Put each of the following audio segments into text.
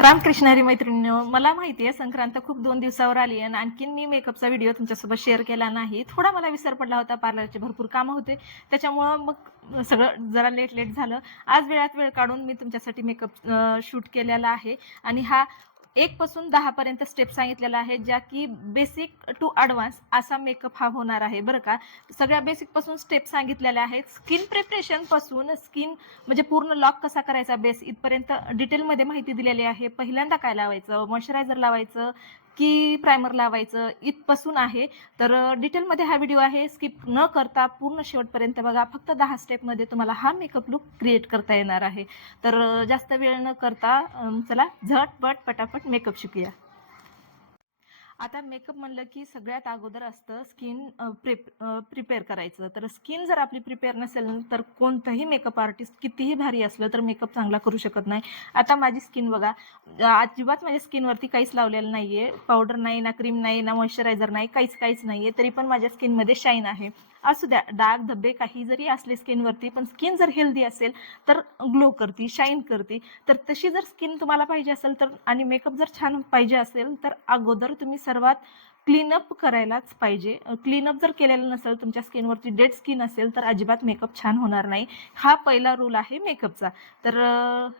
रामकृष्ण हरी मैत्रिणींनो, मला माहिती आहे संक्रांत खूप 2 दिवसावर आली आणि आणखीन मी मेकअपचा व्हिडिओ तुमच्यासोबत शेअर केला नाही. थोडा मला विसर पडला होता, पार्लरचे भरपूर कामं होते. त्याच्यामुळं मग सगळं जरा लेट झालं. आज वेळात वेळ काढून मी तुमच्यासाठी मेकअप शूट केलेला आहे आणि हा 1 पासून 10 पर्यंत स्टेप सांगितलेला आहे, ज्या की बेसिक टू ॲडव्हान्स असा मेकअप हा होणार आहे बरं का. सगळ्या बेसिक पासून स्टेप सांगितलेल्या आहेत. स्किन प्रिपरेशन पासून स्किन म्हणजे पूर्ण लॉक कसा करायचा बेस इथपर्यंत डिटेलमध्ये माहिती दिलेली आहे. पहिल्यांदा काय लावायचं, मॉइश्चरायझर लावायचं की प्रायमर लावायचं इथपासून आहे. तर डिटेलमध्ये हा व्हिडिओ आहे. स्किप न करता पूर्ण शेवटपर्यंत बघा. फक्त 10 स्टेपमध्ये तुम्हाला हा मेकअप लुक क्रिएट करता येणार आहे. तर जास्त वेळ न करता चला झटपट पटापट मेकअप शिकूया. आता मेकअप म्हणलं की सगळ्यात अगोदर असतं स्किन प्रिपेअर करायचं. तर स्किन जर आपली प्रिपेअर नसेल तर कोणतंही मेकअप आर्टिस्ट कितीही भारी असलं तर मेकअप चांगला करू शकत नाही. आता माझी स्किन बघा, अजिबात माझ्या स्किनवरती काहीच लावलेलं नाही आहे. पावडर नाही, ना क्रीम नाही, ना मॉइश्चरायझर नाही, काहीच नाही आहे. तरी पण माझ्या स्किनमध्ये शाईन आहे. असू द्या डाग धब्बे काही जरी असले स्किनवरती, पण स्किन जर हेल्दी असेल तर ग्लो करते, शाईन करते. तर तशी जर स्किन तुम्हाला पाहिजे असेल तर आणि मेकअप जर छान पाहिजे असेल तर अगोदर तुम्ही सर्वात क्लीनअप करायलाच पाहिजे. क्लीनअप जर केलेलं नसेल, तुमच्या स्किनवरती डेड स्किन असेल तर अजिबात मेकअप छान होणार नाही. हा पहिला रूल आहे मेकअपचा. तर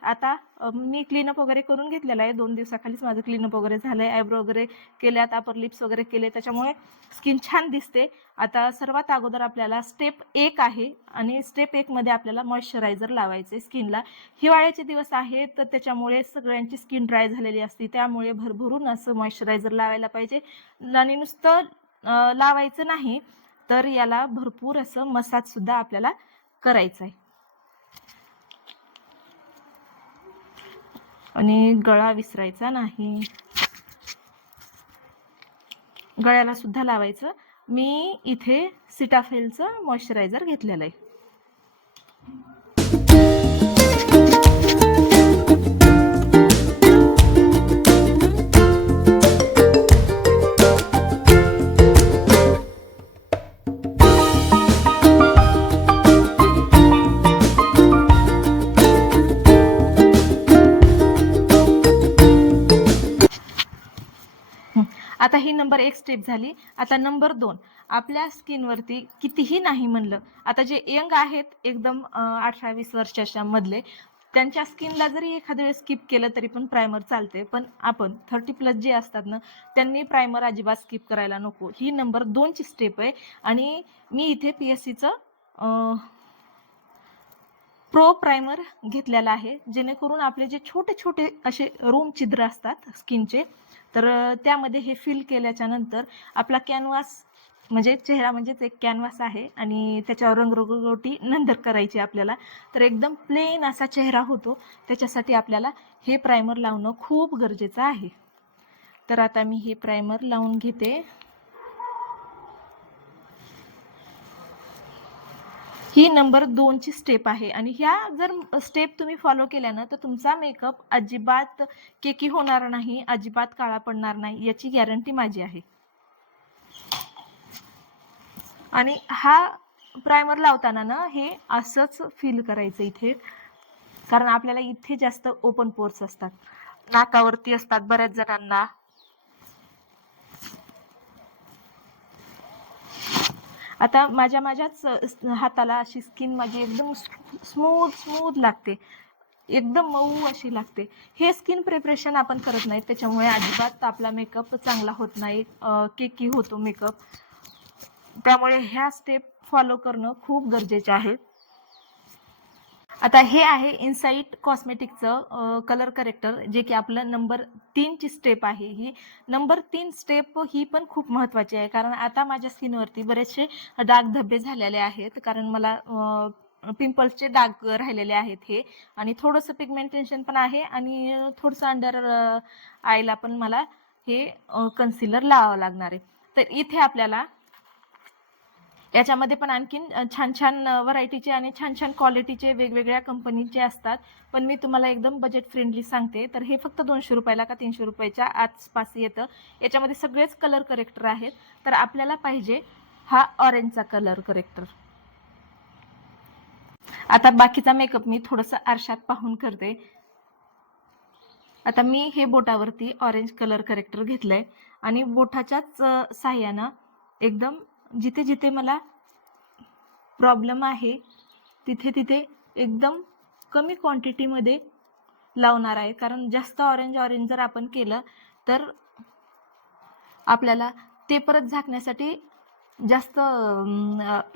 आता मी क्लीनअप वगैरे करून घेतलेला आहे. 2 दिवसाखालीच माझं क्लीनअप वगैरे झालं आहे. आयब्रो वगैरे केल्यात, अपर लिप्स वगैरे केले, त्याच्यामुळे स्किन छान दिसते. आता सर्वात अगोदर आपल्याला स्टेप 1 आहे आणि स्टेप 1 मध्ये आपल्याला मॉइश्चरायझर लावायचे स्किनला. हिवाळ्याचे दिवस आहेत तर त्याच्यामुळे सगळ्यांची स्किन ड्राय झालेली असते, त्यामुळे भरभरून असं मॉइश्चरायझर लावायला पाहिजे आणि नुसतं लावायचं नाही तर याला भरपूर असं मसाज सुद्धा आपल्याला करायचं आहे. आणि गळा विसरायचा नाही, गळ्याला सुद्धा लावायचं. मी इथे सिटाफिलचं मॉइश्चरायझर घेतलेलं आहे. आता ही नंबर 1 स्टेप झाली. आता नंबर 2, आपल्या स्किनवरती कितीही नाही म्हणलं, आता जे यंग आहेत एकदम 18-20 वर्षाच्या मधले, त्यांच्या स्किनला जरी एखाद्या वेळेस स्किप केलं तरी पण प्रायमर चालते. पण आपण 30+ जे असतात ना, त्यांनी प्रायमर अजिबात स्किप करायला नको. ही नंबर 2 ची स्टेप आहे. आणि मी इथे PSCचं प्रो प्रायमर घेतलेला आहे, जेणेकरून आपले जे छोटे छोटे असे रूम छिद्र असतात स्किनचे, तर त्यामध्ये हे फिल केल्याच्या नंतर आपला कॅनव्हास म्हणजे चेहरा म्हणजेच एक कॅनव्हास आहे आणि त्याच्यावर रंगरंगोटी नंतर करायची आपल्याला. तर एकदम प्लेन असा चेहरा होतो, त्याच्यासाठी आपल्याला हे प्रायमर लावणं खूप गरजेचं आहे. तर आता मी हे प्रायमर लावून घेते. ही नंबर 2 ची स्टेप आहे आणि ह्या जर स्टेप तुम्ही फॉलो केल्या ना तर तुमचा मेकअप अजिबात केकी होणार नाही, अजिबात काळा पडणार नाही, याची गॅरंटी माझी आहे. आणि हा प्रायमर लावताना ना हे असंच फील करायचं इथे, कारण आपल्याला इथे जास्त ओपन पोर्स असतात, नाकावरती असतात बऱ्याच जणांना. आता माझ्याच हाताला अशी स्किन माझी एकदम स्मूथ लागते, एकदम मऊ अशी लागते. हे स्किन प्रिपरेशन आपण करत नाही, त्याच्यामुळे अजिबात आपला मेकअप चांगला होत नाही, केकी होतो मेकअप. त्यामुळे ह्या स्टेप फॉलो करणं खूप गरजेचे आहे. आता हे आहे इनसाइट कॉस्मेटिकचं कलर करेक्टर, जे की आपलं नंबर 3 ची स्टेप आहे. ही नंबर 3 स्टेप ही पण खूप महत्त्वाची आहे, कारण आता माझ्या स्किनवरती बरेचसे डाग धब्बे झालेले आहेत, कारण मला पिंपल्सचे डाग राहिलेले आहेत हे, आणि थोडंसं पिगमेंटेशन पण आहे आणि थोडंसं अंडर आयला पण मला हे कन्सिलर लावावं लागणार आहे. तर इथे आपल्याला याच्यामध्ये पण आणखीन छान छान व्हरायटीचे आणि छान छान क्वालिटीचे वेगवेगळ्या कंपनीचे असतात, पण मी तुम्हाला एकदम बजेट फ्रेंडली सांगते. तर हे फक्त 200 रुपयाला का 300 रुपयाच्या आसपास येतं. याच्यामध्ये सगळेच कलर करेक्टर आहेत. तर आपल्याला पाहिजे हा ऑरेंजचा कलर करेक्टर. आता बाकीचा मेकअप मी थोडंसं आरशात पाहून करते. आता मी हे बोटावरती ऑरेंज कलर करेक्टर घेतलंय आणि बोटाच्याच साह्यानं एकदम जिथे जिथे मला प्रॉब्लेम आहे तिथे तिथे एकदम कमी क्वांटिटीमध्ये लावणार आहे, कारण जास्त ऑरेंज जर आपण केलं तर आपल्याला ते परत झाकण्यासाठी जास्त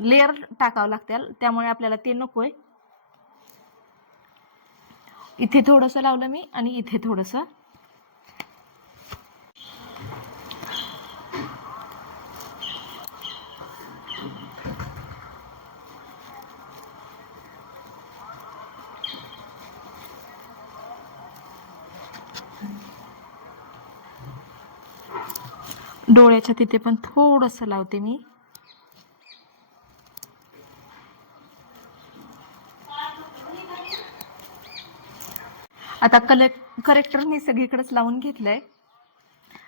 लेअर टाकावं लागतील, त्यामुळे आपल्याला ते नकोय. इथे थोडंसं लावलं मी आणि इथे थोडंसं. डोळ्याच्या तिथे पण थोडंसं लावते मी. आता करेक्टर मी सगळीकडेच लावून घेतलंय.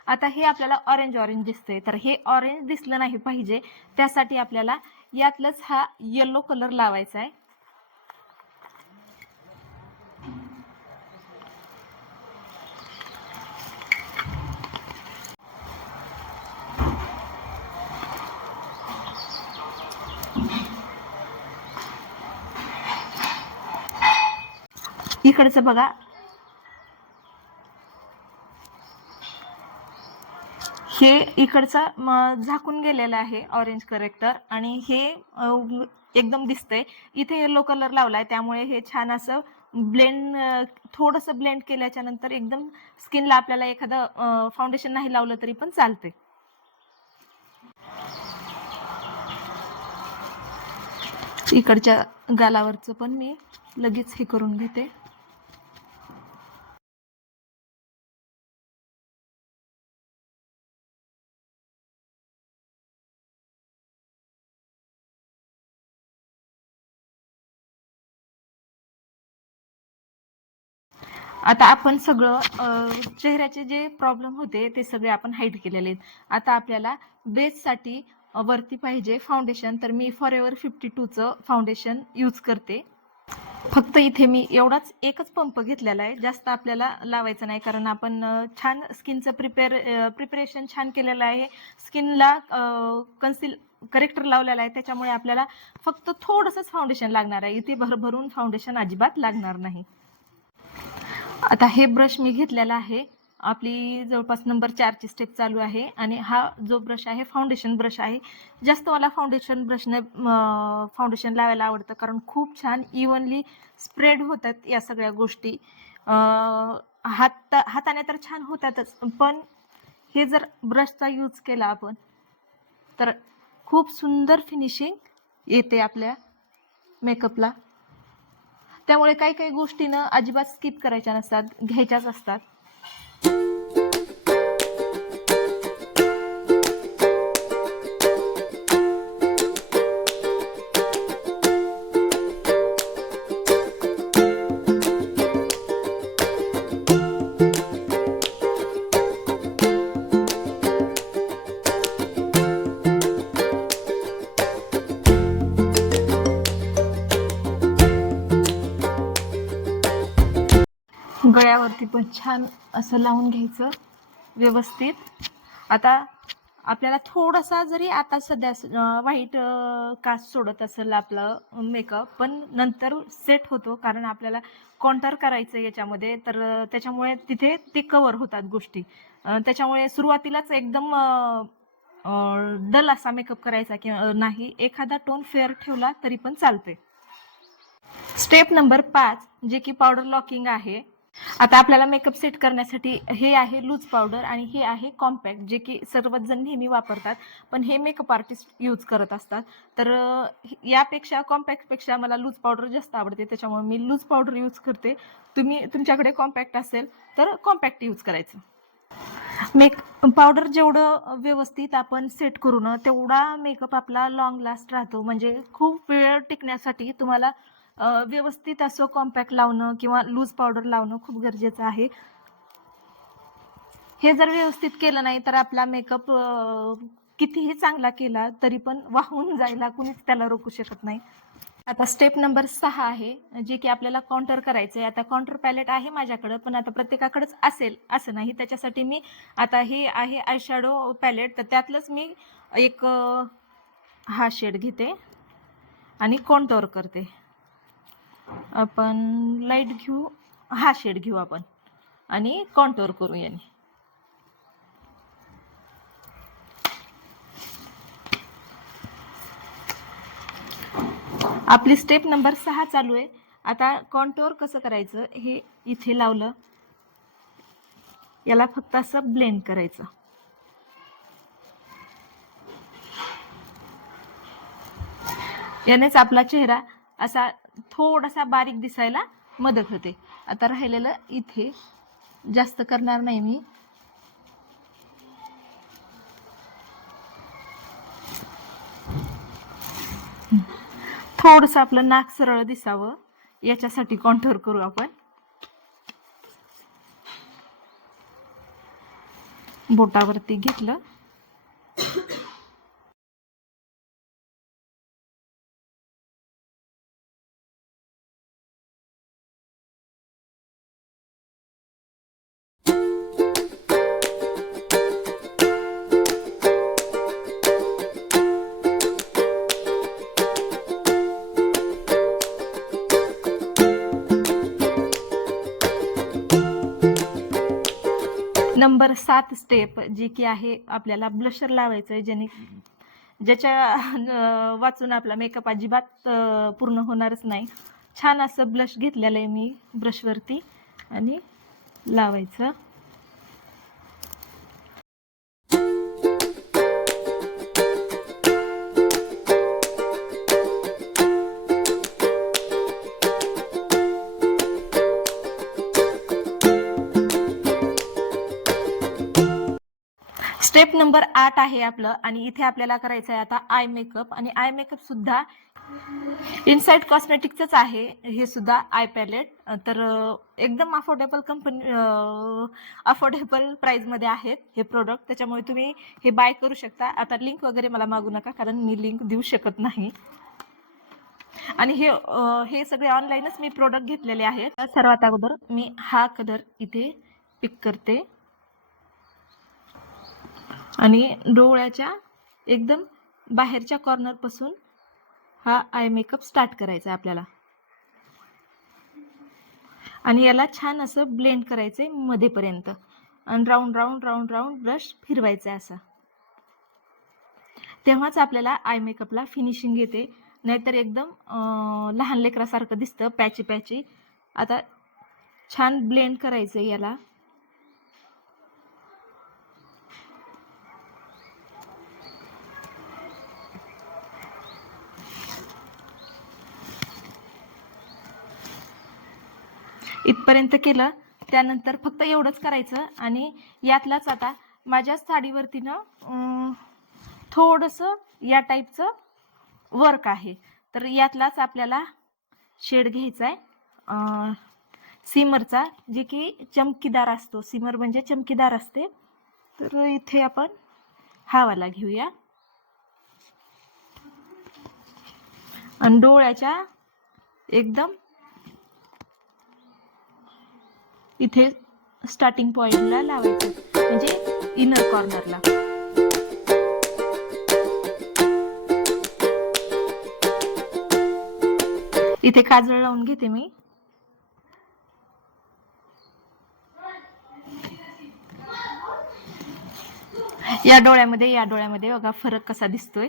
आता हे आपल्याला ऑरेंज दिसतंय, तर हे ऑरेंज दिसलं नाही पाहिजे त्यासाठी आपल्याला यातलंच हा येलो कलर लावायचा आहे. इकडचं बघा, हे इकडचा झाकून गेलेला आहे ऑरेंज करेक्टर आणि हे एकदम दिसतंय. इथे येलो कलर लावलाय त्यामुळे हे छान असं ब्लेंड, थोडंसं ब्लेंड केल्याच्या नंतर एकदम स्किनला आपल्याला एखादं फाउंडेशन नाही लावलं तरी पण चालते. इकडच्या गालावरचं पण मी लगेच हे करून घेते. आता आपण सगळं चेहऱ्याचे जे प्रॉब्लेम होते ते सगळे आपण हाईड केलेले आहेत. आता आपल्याला बेससाठी वरती पाहिजे फाउंडेशन, तर मी फॉरएव्हर 52चं फाउंडेशन यूज करते. फक्त इथे मी एवढाच एकच पंप घेतलेला आहे, जास्त आपल्याला लावायचं नाही, कारण आपण छान स्किनचं प्रिपरेशन छान केलेलं आहे. स्किनला करेक्टर लावलेला आहे, त्याच्यामुळे आपल्याला फक्त थोडंसंच फाउंडेशन लागणार आहे. इथे भरभरून फाउंडेशन अजिबात लागणार नाही. आता हे ब्रश मी घेतलेला आहे, आपली जवळपास नंबर 4ची स्टेप चालू आहे आणि हा जो ब्रश आहे फाउंडेशन ब्रश आहे. जास्त मला फाउंडेशन ब्रशने फाउंडेशन लावायला आवडतं, कारण खूप छान इव्हनली स्प्रेड होतात या सगळ्या गोष्टी. हाताने तर छान होतातच, पण हे जर ब्रशचा यूज केला आपण तर खूप सुंदर फिनिशिंग येते आपल्या मेकअपला. त्यामुळे काही काही गोष्टीनं अजिबात स्किप करायच्या नसतात, घ्यायच्याच असतात. गळ्यावरती पण छान असं लावून घ्यायचं व्यवस्थित. आता आपल्याला थोडासा जरी आता सध्या व्हाईट कास्ट सोडत असेल आपलं मेकअप, पण नंतर सेट होतो, कारण आपल्याला कॉन्टर करायचं याच्यामध्ये, तर त्याच्यामुळे तिथे ते कवर होतात गोष्टी. त्याच्यामुळे सुरुवातीलाच एकदम डल असा मेकअप करायचा किंवा नाही, एखादा टोन फेअर ठेवला तरी पण चालते. स्टेप नंबर 5 जे की पावडर लॉकिंग आहे. आता आपल्याला मेकअप सेट करण्यासाठी हे आहे लूज पावडर आणि हे आहे कॉम्पॅक्ट, जे की सर्वच जण नेहमी वापरतात, पण हे मेकअप आर्टिस्ट यूज करत असतात. तर यापेक्षा कॉम्पॅक्टपेक्षा मला लूज पावडर जास्त आवडते, त्याच्यामुळे मी लूज पावडर यूज करते. तुमच्याकडे कॉम्पॅक्ट असेल तर कॉम्पॅक्ट यूज करायचं. पावडर जेवढं व्यवस्थित आपण सेट करू ना, तेवढा मेकअप आपला लॉंग लास्ट राहतो. म्हणजे खूप वेळ टिकण्यासाठी तुम्हाला व्यवस्थित असं कॉम्पॅक्ट लावणं किंवा लूज पावडर लावणं खूप गरजेचं आहे. हे जर व्यवस्थित केलं नाही तर आपला मेकअप कितीही चांगला केला तरी पण वाहून जायला कुणीच त्याला रोखू शकत नाही. आता स्टेप नंबर 6 आहे, जे की आपल्याला काउंटर करायचं आहे. आता काउंटर पॅलेट आहे माझ्याकडं, पण आता प्रत्येकाकडेच असेल असं नाही. त्याच्यासाठी मी आता हे आहे आय शॅडो पॅलेट, तर त्यातलंच मी एक हा शेड घेते आणि काउंटर करते. आपण लाईट घेऊ, हा शेड घेऊ आपण आणि काउंटर करू याने. आपली स्टेप नंबर 6 चालू आहे. आता कॉन्टोर कसं करायचं हे इथे लावलं, याला फक्त असं ब्लेंड करायचं. यानेच आपला चेहरा असा थोडासा बारीक दिसायला मदत होते. आता राहिलेलं इथे जास्त करणार नाही मी. थोडंसं आपलं नाक सरळ दिसावं याच्यासाठी कॉन्टोर करू आपण. बोटावरती घेतलं. नंबर 7 स्टेप जी की आहे, आपल्याला ब्लशर लावायचं आहे, ज्याच्या वाचून आपला मेकअप अजिबात पूर्ण होणारच नाही. छान असं ब्लश घेतलेलं आहे मी ब्रशवरती आणि लावायचं. स्टेप नंबर 8 आहे आपलं, आणि इथे आपल्याला करायचं आहे आता आय मेकअप. आणि आय मेकअप सुद्धा इनसाइड कॉस्मेटिक्सच आहे हे सुद्धा आय पॅलेट. तर एकदम अफोर्डेबल प्राइसमध्ये आहेत हे प्रोडक्ट, त्याच्यामुळे तुम्ही हे बाय करू शकता. आता लिंक वगैरे मला मागू नका, कारण मी लिंक देऊ शकत नाही. आणि हे सगळे ऑनलाईनच मी प्रोडक्ट घेतलेले आहेत. सर्वात अगोदर मी हा कलर इथे पिक करते आणि डोळ्याच्या एकदम बाहेरच्या कॉर्नर पासून हा आय मेकअप स्टार्ट करायचा आहे आपल्याला. आणि याला छान असं ब्लेंड करायचंय मध्येपर्यंत, आणि round round round round brush फिरवायचा आहे असा. तेव्हाच आपल्याला आय मेकअपला फिनिशिंग येते, नाहीतर एकदम लहान लेकरासारखं दिसतं, पॅची पॅची. आता छान ब्लेंड करायचंय याला. इथपर्यंत केलं, त्यानंतर फक्त एवढंच करायचं. आणि यातलाच आता माझ्या साडीवरती ना थोडंसं या टाईपचं वर्क आहे, तर यातलाच आपल्याला शेड घ्यायचा आहे सिमरचा, जे की चमकीदार असतो. सिमर म्हणजे चमकीदार असते, तर इथे आपण हा वाला घेऊया. आणि डोळ्याच्या एकदम इथे स्टार्टिंग पॉइंटला लावायचं, म्हणजे इनर कॉर्नरला. इथे काजळ लावून घेते मी. या डोळ्यामध्ये बघा फरक कसा दिसतोय.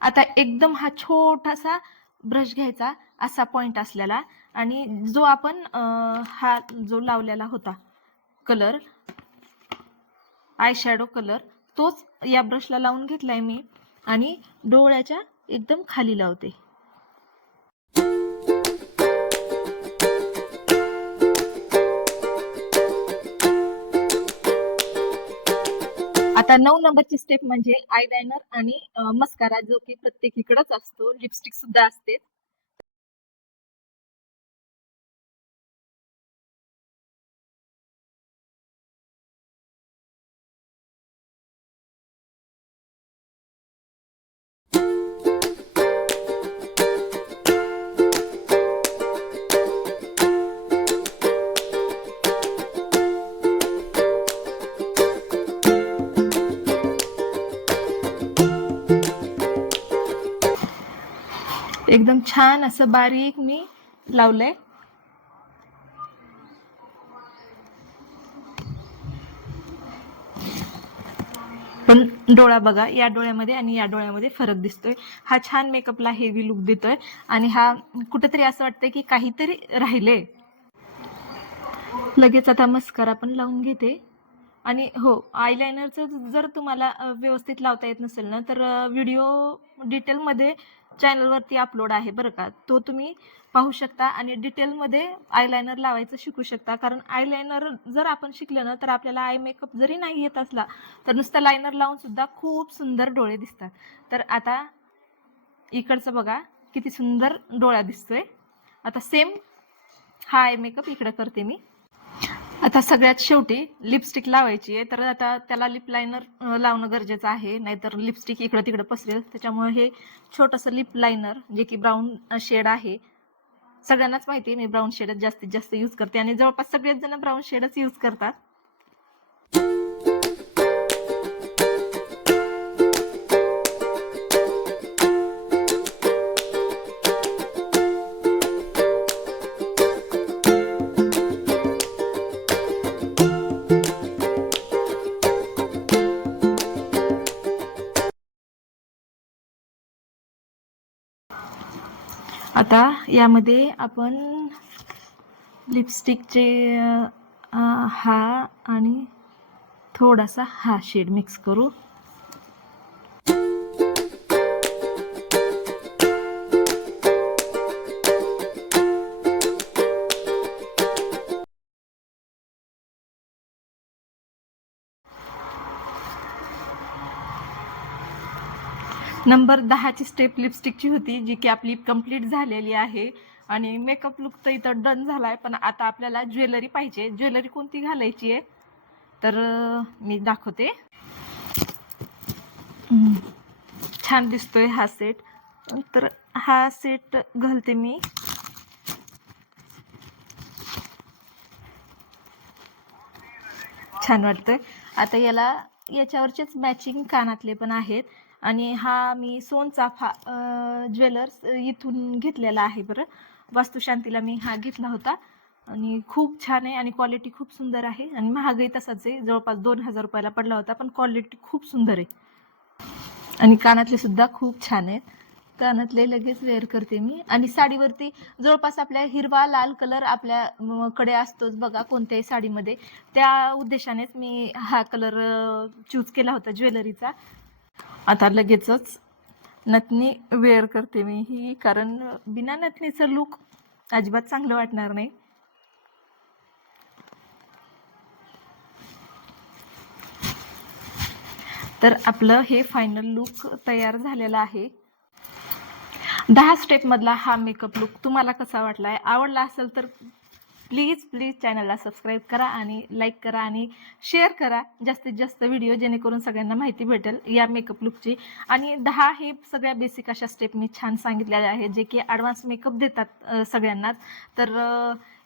आता एकदम हा छोटासा ब्रश घ्यायचा, असा पॉइंट असलेला, आणि जो आपण हा जो लावलेला होता कलर, आय शॅडो कलर, तोच या ब्रशला लावून घेतलाय मी, आणि डोळ्याच्या एकदम खाली लावते. आता 9 नंबरची स्टेप म्हणजे आयलाइनर आणि मस्कारा, जो की प्रत्येकीकडेच असतो. लिपस्टिक सुद्धा असते. एकदम छान असं बारीक मी लावलंय. पण डोळा बघा, या डोळ्यामध्ये आणि या डोळ्यामध्ये फरक दिसतोय. हा छान मेकअपला हेवी लुक देतोय आणि हा कुठेतरी असं वाटतंय की काहीतरी राहिले. लगेच आता मस्कारा पण लावून घेते. आणि हो, आयलाइनरचं जर तुम्हाला व्यवस्थित लावता येत नसेल ना, तर व्हिडिओ डिटेलमध्ये चॅनलवरती अपलोड आहे बरं का. तो तुम्ही पाहू शकता आणि डिटेलमध्ये आयलाइनर लावायचं शिकू शकता. कारण आयलाइनर जर आपण शिकलं ना, तर आपल्याला आय मेकअप जरी नाही येत असला, तर नुसतं लायनर लावून सुद्धा खूप सुंदर डोळे दिसतात. तर आता इकडचं बघा किती सुंदर डोळा दिसतोय. आता सेम हा आय मेकअप इकडं करते मी. आता सगळ्यात शेवटी लिपस्टिक लावायची आहे, तर आता त्याला लिप लायनर लावणं गरजेचं आहे, नाहीतर लिपस्टिक इकडं तिकडं पसरेल. त्याच्यामुळे हे छोटंसं लिप लायनर जे की ब्राऊन शेड आहे, सगळ्यांनाच माहिती आहे मी ब्राऊन शेडच जास्तीत जास्त यूज करते आणि जवळपास सगळेच जण ब्राऊन शेडच यूज करतात. आता यामध्ये आपण लिपस्टिकचे हा आणि थोडासा हा शेड मिक्स करू. नंबर 10ची स्टेप लिपस्टिकची होती, जी की आपली कंप्लीट झालेली आहे आणि मेकअप लुक तर इथं डन झालाय. पण आता आपल्याला ज्वेलरी पाहिजे. ज्वेलरी कोणती घालायची आहे तर मी दाखवते. छान दिसतोय हा सेट, तर हा सेट घालते मी. छान वाटतंय. आता याच्यावरचेच मॅचिंग कानातले पण आहेत आणि हा मी सोनचाफा ज्वेलर्स इथून घेतलेला आहे बरं. वास्तुशांतीला मी हा घेतला होता आणि खूप छान आहे आणि क्वालिटी खूप सुंदर आहे आणि महागही तसाच आहे. जवळपास 2000 रुपयाला पडला होता, पण क्वालिटी खूप सुंदर आहे आणि कानातले सुद्धा खूप छान आहेत. कानातले लगेच वेअर करते मी. आणि साडीवरती जवळपास आपल्या हिरवा लाल कलर आपल्या कडे असतोच बघा कोणत्याही साडीमध्ये. त्या उद्देशानेच मी हा कलर चूज केला होता ज्वेलरीचा. आता लगेचच नथनी वेअर करते मी ही, कारण बिना नथनीचं लुक अजिबात चांगलं वाटणार नाही. तर आपलं हे फायनल लुक तयार झालेला आहे. 10 स्टेपमधला हा मेकअप लुक तुम्हाला कसा वाटलाय? आवडला असेल तर प्लीज प्लीज चॅनलला सबस्क्राईब करा आणि लाईक करा आणि शेअर करा जास्तीत जास्त व्हिडिओ, जेणेकरून सगळ्यांना माहिती भेटेल या मेकअप लुकची. आणि 10 हे सगळ्या बेसिक अशा स्टेप मी छान सांगितलेल्या आहेत, जे की ॲडव्हान्स मेकअप देतात सगळ्यांनाच. तर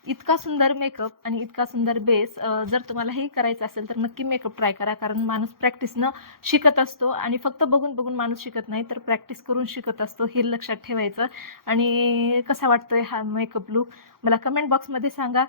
इतका सुंदर मेकअप आणि इतका सुंदर बेस जर तुम्हाला हे करायचं असेल तर नक्की मेकअप ट्राय करा. कारण माणूस प्रॅक्टिसनं शिकत असतो आणि फक्त बघून बघून माणूस शिकत नाही, तर प्रॅक्टिस करून शिकत असतो, हे लक्षात ठेवायचं. आणि कसा वाटतोय हा मेकअप लुक मला कमेंट बॉक्समध्ये सांगा.